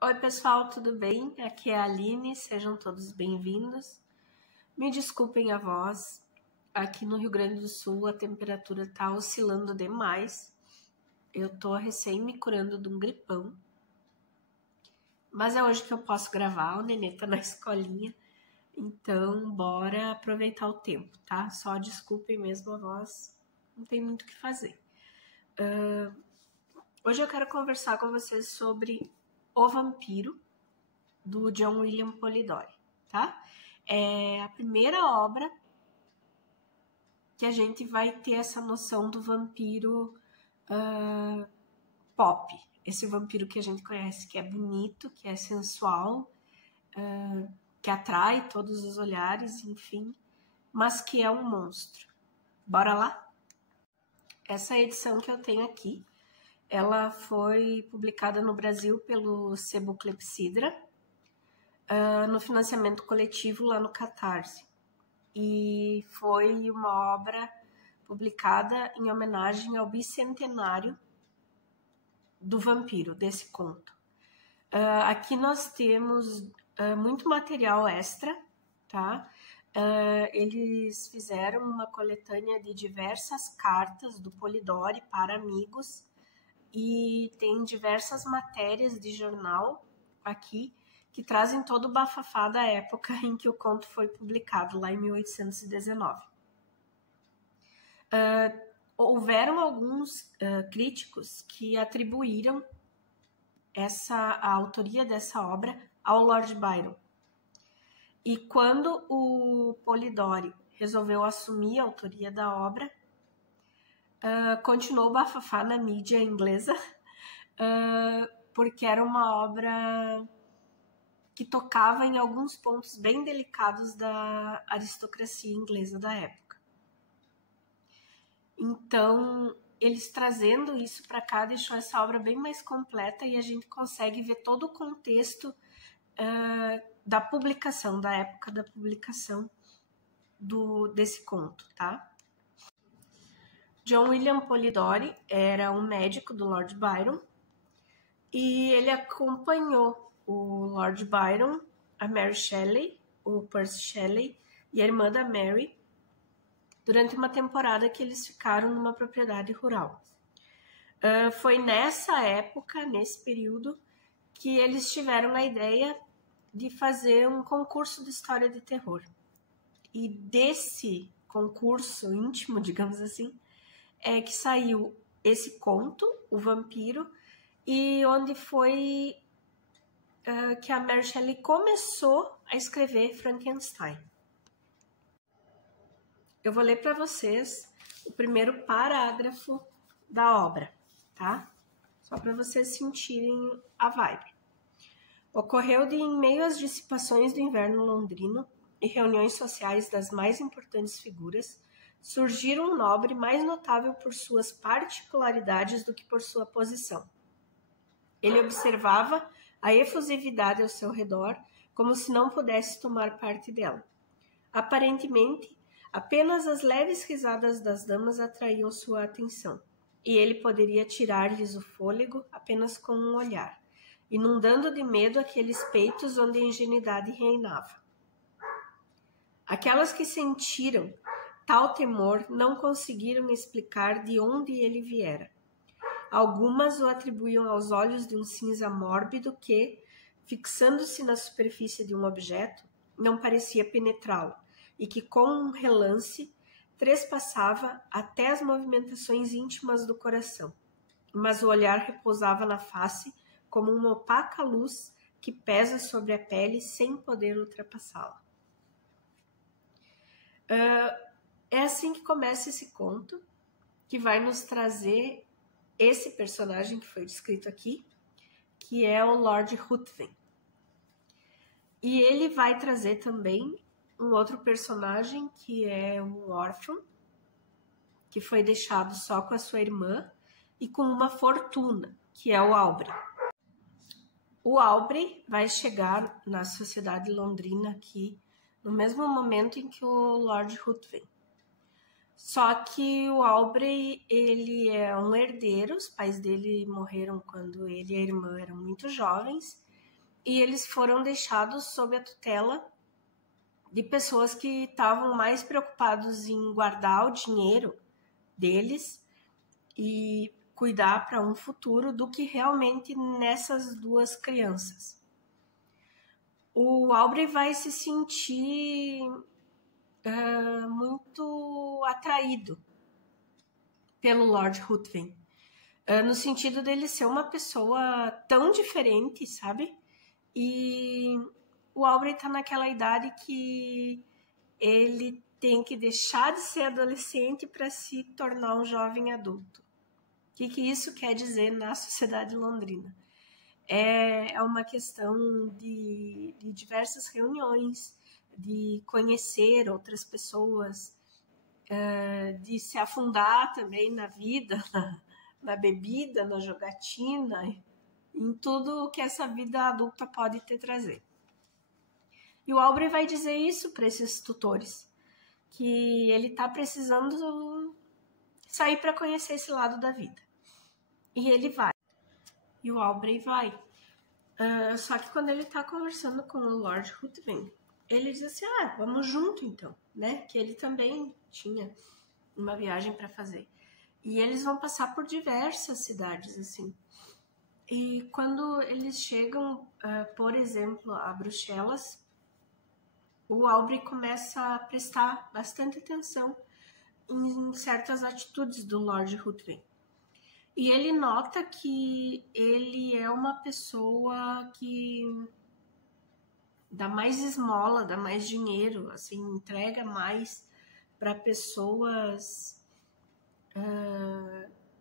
Oi, pessoal, tudo bem? Aqui é a Aline, sejam todos bem-vindos. Me desculpem a voz, aqui no Rio Grande do Sul a temperatura tá oscilando demais. Eu tô recém me curando de um gripão, mas é hoje que eu posso gravar, o nenê tá na escolinha, então bora aproveitar o tempo, tá? Só desculpem mesmo a voz, não tem muito o que fazer. Hoje eu quero conversar com vocês sobre O Vampiro, do John William Polidori, tá? É a primeira obra que a gente vai ter essa noção do vampiro pop. Esse vampiro que a gente conhece, que é bonito, que é sensual, que atrai todos os olhares, enfim, mas que é um monstro. Bora lá? Essa edição que eu tenho aqui, ela foi publicada no Brasil pelo Sebo Clepsydra, no financiamento coletivo lá no Catarse. E foi uma obra publicada em homenagem ao bicentenário do vampiro, desse conto. Aqui nós temos muito material extra, tá? Eles fizeram uma coletânea de diversas cartas do Polidori para amigos e tem diversas matérias de jornal aqui que trazem todo o bafafá da época em que o conto foi publicado, lá em 1819. Houveram alguns críticos que atribuíram a autoria dessa obra ao Lord Byron. E quando o Polidori resolveu assumir a autoria da obra, continuou o bafafá na mídia inglesa, porque era uma obra que tocava em alguns pontos bem delicados da aristocracia inglesa da época. Então, eles trazendo isso para cá deixou essa obra bem mais completa e a gente consegue ver todo o contexto da publicação, da época da publicação desse conto, tá? John William Polidori era um médico do Lord Byron e ele acompanhou o Lord Byron, a Mary Shelley, o Percy Shelley e a irmã da Mary durante uma temporada que eles ficaram numa propriedade rural. Foi nessa época, nesse período, que eles tiveram a ideia de fazer um concurso de história de terror. E desse concurso íntimo, digamos assim, é que saiu esse conto, O Vampiro, e onde foi que a Mary Shelley começou a escrever Frankenstein. Eu vou ler para vocês o primeiro parágrafo da obra, tá? Só para vocês sentirem a vibe. Ocorreu de em meio às dissipações do inverno londrino e reuniões sociais das mais importantes figuras, surgir um nobre mais notável por suas particularidades do que por sua posição. Ele observava a efusividade ao seu redor, como se não pudesse tomar parte dela. Aparentemente, apenas as leves risadas das damas atraíam sua atenção, e ele poderia tirar-lhes o fôlego apenas com um olhar, inundando de medo aqueles peitos onde a ingenuidade reinava. Aquelas que sentiram tal temor não conseguiram explicar de onde ele viera. Algumas o atribuíam aos olhos de um cinza mórbido que, fixando-se na superfície de um objeto, não parecia penetrá-lo, e que, com um relance, trespassava até as movimentações íntimas do coração. Mas o olhar repousava na face como uma opaca luz que pesa sobre a pele sem poder ultrapassá-la. É assim que começa esse conto, que vai nos trazer esse personagem que foi descrito aqui, que é o Lord Ruthven. E ele vai trazer também um outro personagem, que é um órfão, que foi deixado só com a sua irmã e com uma fortuna, que é o Aubrey. O Aubrey vai chegar na sociedade londrina aqui no mesmo momento em que o Lord Ruthven. Só que o Aubrey, ele é um herdeiro, os pais dele morreram quando ele e a irmã eram muito jovens, e eles foram deixados sob a tutela de pessoas que estavam mais preocupados em guardar o dinheiro deles e cuidar para um futuro do que realmente nessas duas crianças. O Aubrey vai se sentir muito atraído pelo Lord Ruthven, no sentido dele ser uma pessoa tão diferente, sabe? E o Aubrey tá naquela idade que ele tem que deixar de ser adolescente para se tornar um jovem adulto. O que isso quer dizer na sociedade londrina? É uma questão de diversas reuniões, de conhecer outras pessoas, de se afundar também na vida, na bebida, na jogatina, em tudo que essa vida adulta pode te trazer. E o Aubrey vai dizer isso para esses tutores, que ele está precisando sair para conhecer esse lado da vida. E ele vai. E o Aubrey vai. Só que quando ele está conversando com o Lord Ruthven, ele diz assim, vamos junto então, né? Que ele também tinha uma viagem para fazer. E eles vão passar por diversas cidades, assim. E quando eles chegam, por exemplo, a Bruxelas, o Aubrey começa a prestar bastante atenção em certas atitudes do Lord Ruthven. E ele nota que ele é uma pessoa que dá mais esmola, dá mais dinheiro, assim, entrega mais para pessoas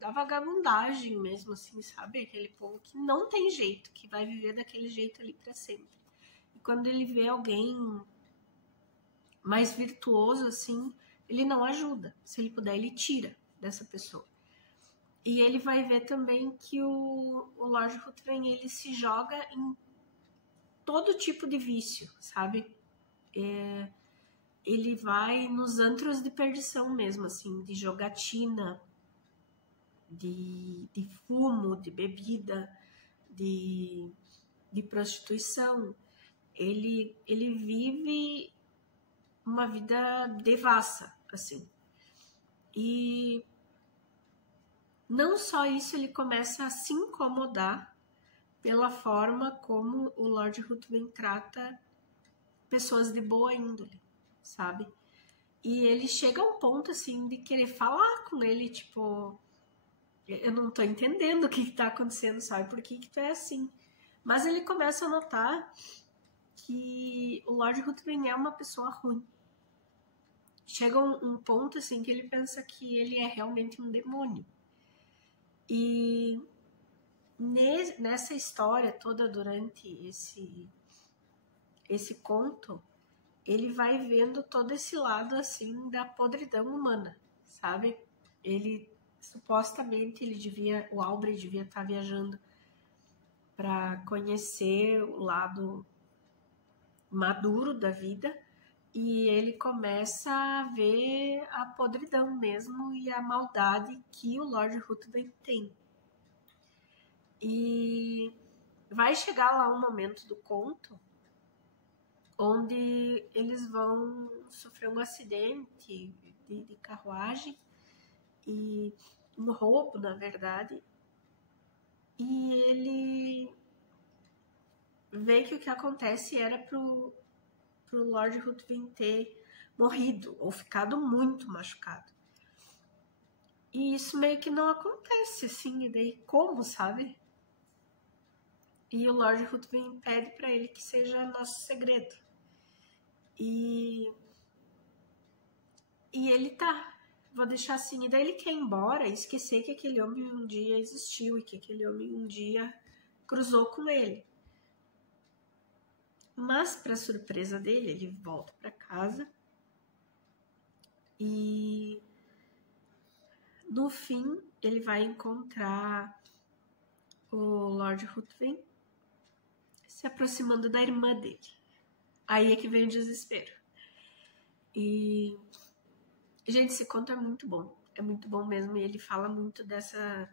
da vagabundagem mesmo, assim, sabe? Aquele povo que não tem jeito, que vai viver daquele jeito ali para sempre. E quando ele vê alguém mais virtuoso, assim, ele não ajuda. Se ele puder, ele tira dessa pessoa. E ele vai ver também que o Lord Ruthven, ele se joga em todo tipo de vício, sabe? Ele vai nos antros de perdição mesmo, assim, de jogatina, de fumo, de bebida, de prostituição. Ele vive uma vida devassa, assim. E não só isso, ele começa a se incomodar pela forma como o Lord Ruthven trata pessoas de boa índole, sabe? E ele chega a um ponto, assim, de querer falar com ele, tipo, eu não tô entendendo o que tá acontecendo, sabe? Por que tu é assim? Mas ele começa a notar que o Lord Ruthven é uma pessoa ruim. Chega um ponto, assim, que ele pensa que ele é realmente um demônio. E nessa história toda, durante esse conto, ele vai vendo todo esse lado, assim, da podridão humana, sabe? Ele, supostamente, o Aubrey devia estar viajando para conhecer o lado maduro da vida, e ele começa a ver a podridão mesmo e a maldade que o Lord Ruthven tem. E vai chegar lá um momento do conto onde eles vão sofrer um acidente de carruagem e um roubo, na verdade, e ele vê que o que acontece era pro Lord Ruthven ter morrido ou ficado muito machucado. E isso meio que não acontece, assim, e daí como, sabe? E o Lord Ruthven pede para ele que seja nosso segredo. E ele tá, vou deixar assim, e daí ele quer ir embora e esquecer que aquele homem um dia existiu e que aquele homem um dia cruzou com ele. Mas, para surpresa dele, ele volta para casa e no fim ele vai encontrar o Lord Ruthven se aproximando da irmã dele. Aí é que vem o desespero. E, gente, esse conto é muito bom. É muito bom mesmo. E ele fala muito dessa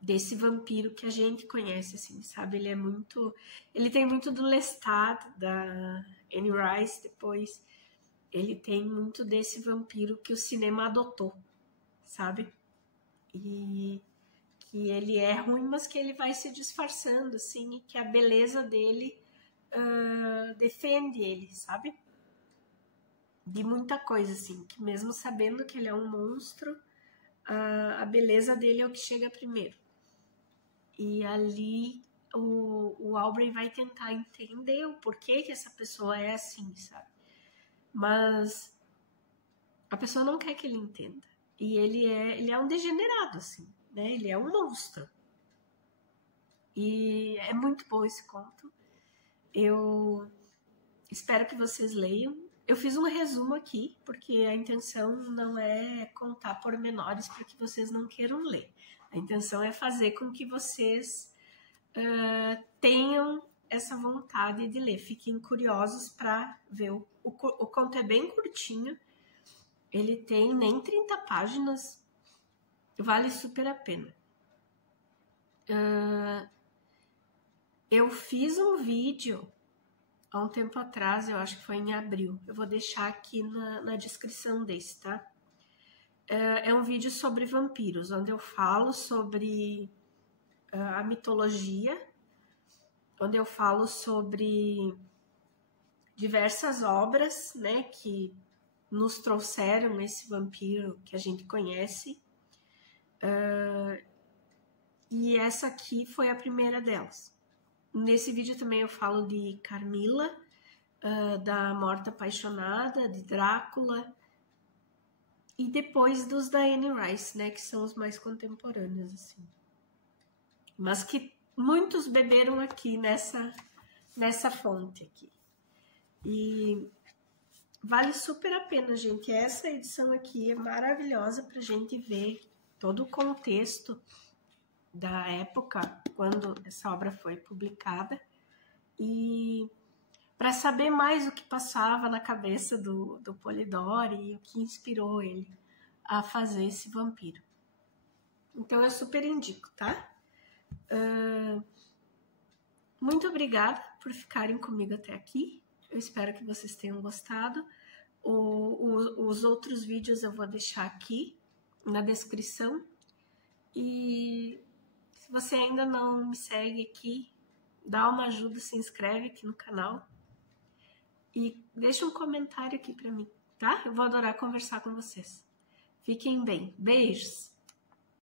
desse vampiro que a gente conhece, assim, sabe? Ele tem muito do Lestat, da Anne Rice, depois. Ele tem muito desse vampiro que o cinema adotou, sabe? E que ele é ruim, mas que ele vai se disfarçando, assim, e que a beleza dele defende ele, sabe? De muita coisa, assim, que mesmo sabendo que ele é um monstro, a beleza dele é o que chega primeiro. E ali o Aubrey vai tentar entender o porquê que essa pessoa é assim, sabe? Mas a pessoa não quer que ele entenda. E ele é um degenerado, assim, né? Ele é um monstro. E é muito bom esse conto. Eu espero que vocês leiam. Eu fiz um resumo aqui, porque a intenção não é contar pormenores para que vocês não queiram ler. A intenção é fazer com que vocês tenham essa vontade de ler. Fiquem curiosos para ver. O conto é bem curtinho. Ele tem nem 30 páginas. Vale super a pena. Eu fiz um vídeo há um tempo atrás, eu acho que foi em abril. Eu vou deixar aqui na descrição desse, tá? É um vídeo sobre vampiros, onde eu falo sobre a mitologia, onde eu falo sobre diversas obras, né, que nos trouxeram esse vampiro que a gente conhece. E essa aqui foi a primeira delas. Nesse vídeo também eu falo de Carmila, da Morta Apaixonada, de Drácula, e depois dos da Anne Rice, né, que são os mais contemporâneos, assim. Mas que muitos beberam aqui nessa fonte aqui. E vale super a pena, gente. Essa edição aqui é maravilhosa pra gente ver todo o contexto da época quando essa obra foi publicada e para saber mais o que passava na cabeça do Polidori e o que inspirou ele a fazer esse vampiro. Então eu super indico, tá? Muito obrigada por ficarem comigo até aqui. Eu espero que vocês tenham gostado. Os outros vídeos eu vou deixar aqui na descrição. E se você ainda não me segue aqui, dá uma ajuda, se inscreve aqui no canal e deixa um comentário aqui para mim, tá? Eu vou adorar conversar com vocês. Fiquem bem. Beijos!